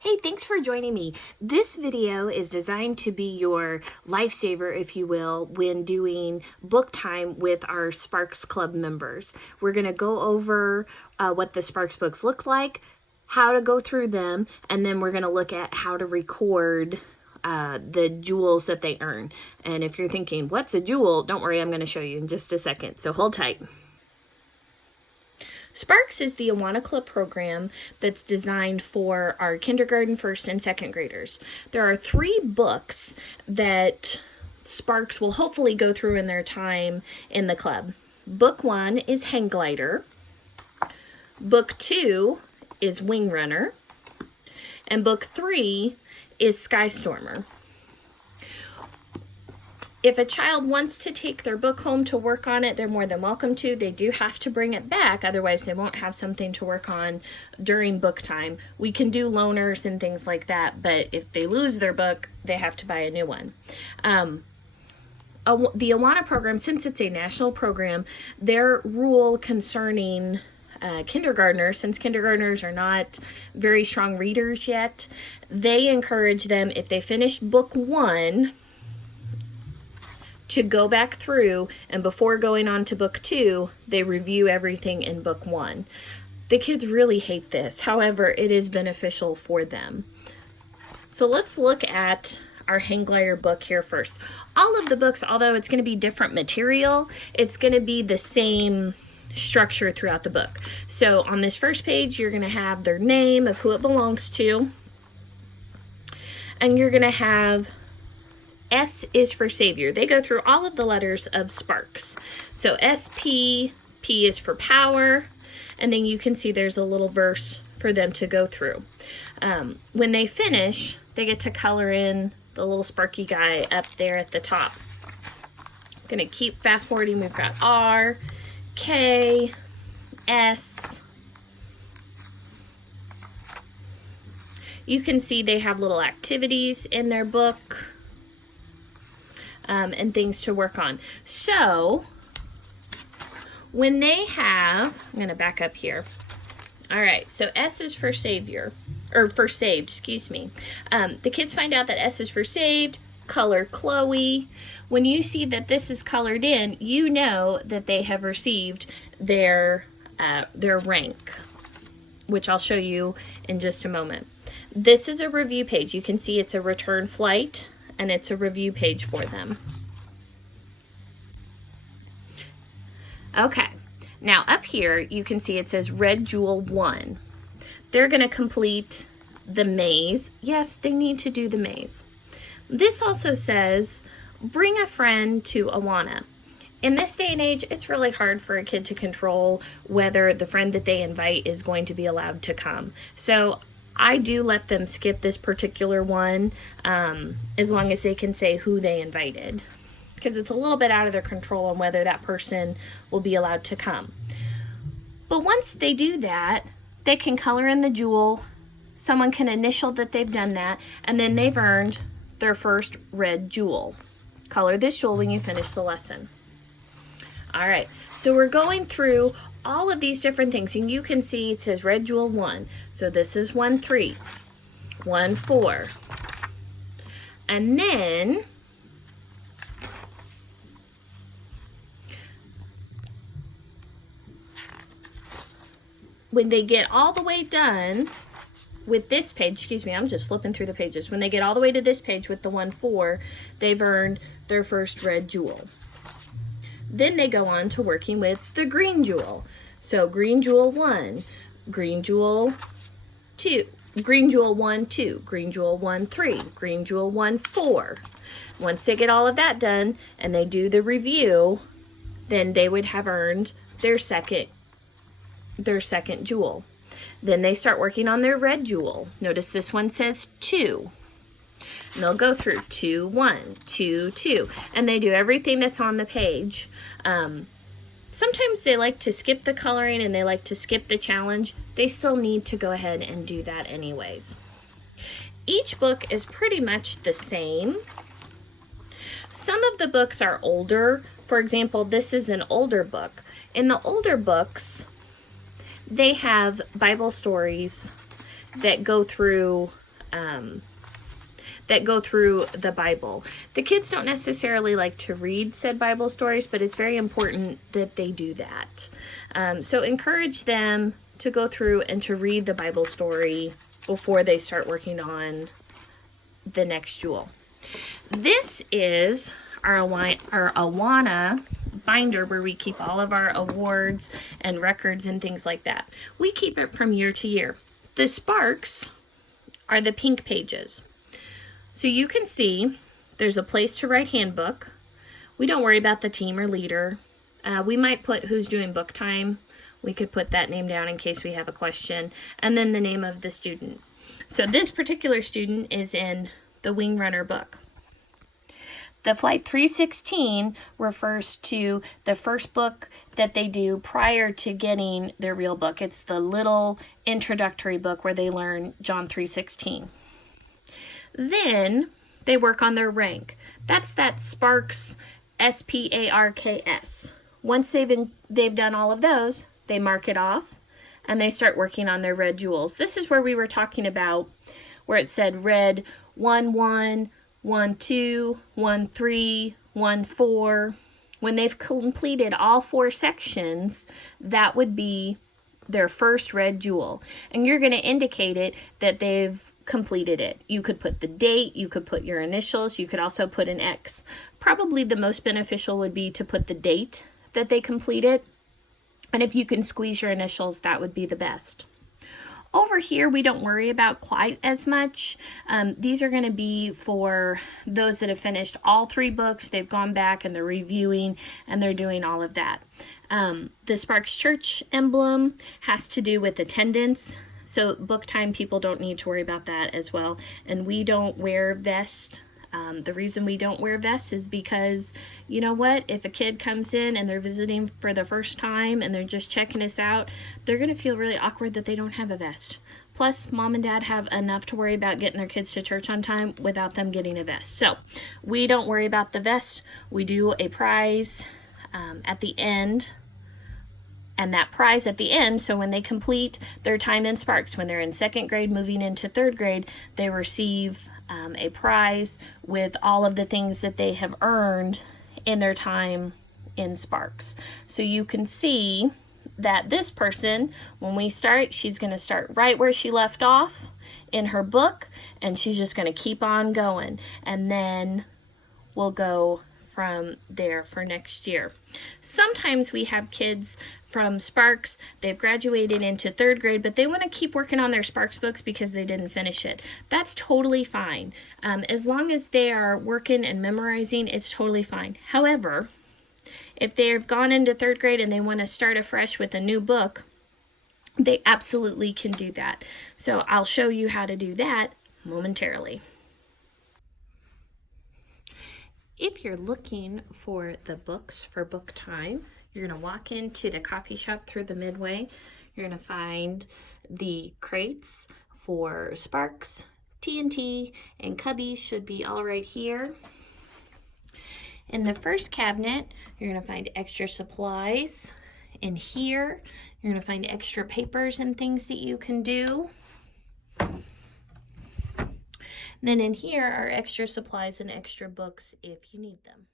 Hey, thanks for joining me. This video is designed to be your lifesaver, if you will, when doing book time with our Sparks Club members. We're going to go over what the Sparks books look like, how to go through them, and then we're going to look at how to record the jewels that they earn. And if you're thinking, what's a jewel? Don't worry, I'm going to show you in just a second, so hold tight. Sparks is the Awana Club program that's designed for our kindergarten, first, and second graders. There are 3 books that Sparks will hopefully go through in their time in the club. Book 1 is Hang Glider. Book 2 is Wing Runner. And book 3 is Sky Stormer. If a child wants to take their book home to work on it, they're more than welcome to. They do have to bring it back, otherwise they won't have something to work on during book time. We can do loaners and things like that, but if they lose their book, they have to buy a new one. The Awana program, since it's a national program, their rule concerning kindergartners, since kindergartners are not very strong readers yet, they encourage them, if they finished book 1, to go back through, and before going on to book 2, they review everything in book 1. The kids really hate this. However, it is beneficial for them. So let's look at our Hang Glider book here first. All of the books, although it's going to be different material, it's going to be the same structure throughout the book. So on this first page, you're going to have their name of who it belongs to, and you're going to have S is for Savior. They go through all of the letters of Sparks. So SP, P is for power, and then you can see there's a little verse for them to go through. When they finish, they get to color in the little sparky guy up there at the top. I'm going to keep fast forwarding. We've got R, K, S. You can see they have little activities in their book. And things to work on. So when they have, I'm going to back up here. All right, so S is for Savior, or for Saved, excuse me. The kids find out that S is for Saved, color Chloe. When you see that this is colored in, you know that they have received their rank, which I'll show you in just a moment. This is a review page. You can see it's a return flight, and it's a review page for them. Okay, now up here you can see it says Red Jewel 1. They're going to complete the maze. Yes, they need to do the maze. This also says bring a friend to Awana. In this day and age, it's really hard for a kid to control whether the friend that they invite is going to be allowed to come. So I do let them skip this particular one as long as they can say who they invited, because it's a little bit out of their control on whether that person will be allowed to come. But once they do that, they can color in the jewel. Someone can initial that they've done that, and then they've earned their first red jewel. Color this jewel when you finish the lesson. All right, so we're going through all of these different things, and you can see it says Red Jewel 1. So this is 1-3, 1-4. And then when they get all the way done with this page, excuse me, I'm just flipping through the pages. When they get all the way to this page with the 1-4, they've earned their first red jewel. Then they go on to working with the green jewel. So green jewel 1, green jewel 2, green jewel 1, 2, green jewel 1, 3, green jewel 1, 4. Once they get all of that done and they do the review, then they would have earned their second jewel. Then they start working on their red jewel. Notice this one says 2. And they'll go through 2, 1, 2, 2, and they do everything that's on the page. Sometimes they like to skip the coloring and they like to skip the challenge. They still need to go ahead and do that anyways. Each book is pretty much the same. Some of the books are older. For example, this is an older book. In the older books, they have Bible stories that go through that go through the Bible. The kids don't necessarily like to read said Bible stories, but it's very important that they do that. So encourage them to go through and to read the Bible story before they start working on the next jewel. This is our Awana binder where we keep all of our awards and records and things like that. We keep it from year to year. The Sparks are the pink pages. So you can see there's a place to write handbook. We don't worry about the team or leader. We might put who's doing book time. We could put that name down in case we have a question. And then the name of the student. So this particular student is in the Wing Runner book. The Flight 316 refers to the first book that they do prior to getting their real book. It's the little introductory book where they learn John 3:16. Then they work on their rank. That's that Sparks, SPARKS. Once they've done all of those, they mark it off and they start working on their red jewels. This is where we were talking about where it said red 1-1, 1-2, 1-3, 1-4. When they've completed all 4 sections, that would be their first red jewel. And you're going to indicate it that they've completed it. You could put the date, you could put your initials, you could also put an X. Probably the most beneficial would be to put the date that they completed. And if you can squeeze your initials, that would be the best. Over here, we don't worry about quite as much. These are going to be for those that have finished all 3 books. They've gone back and they're reviewing and they're doing all of that. The Sparks Church emblem has to do with attendance. So book time, people don't need to worry about that as well. And we don't wear vests. The reason we don't wear vests is because, you know what, if a kid comes in and they're visiting for the first time and they're just checking us out, they're going to feel really awkward that they don't have a vest. Plus, mom and dad have enough to worry about getting their kids to church on time without them getting a vest. So we don't worry about the vest. We do a prize at the end. And that prize at the end, so when they complete their time in Sparks, when they're in 2nd grade moving into 3rd grade, they receive a prize with all of the things that they have earned in their time in Sparks. So you can see that this person, when we start, she's going to start right where she left off in her book, and she's just going to keep on going. And then we'll go from there for next year. Sometimes we have kids from Sparks, they've graduated into 3rd grade, but they want to keep working on their Sparks books because they didn't finish it. That's totally fine. As long as they are working and memorizing, it's totally fine. However, if they've gone into 3rd grade and they want to start afresh with a new book, they absolutely can do that. So I'll show you how to do that momentarily. If you're looking for the books for book time, you're going to walk into the coffee shop through the Midway. You're going to find the crates for Sparks, TNT, and Cubbies should be all right here. In the first cabinet, you're going to find extra supplies. In here, you're going to find extra papers and things that you can do. Then in here are extra supplies and extra books if you need them.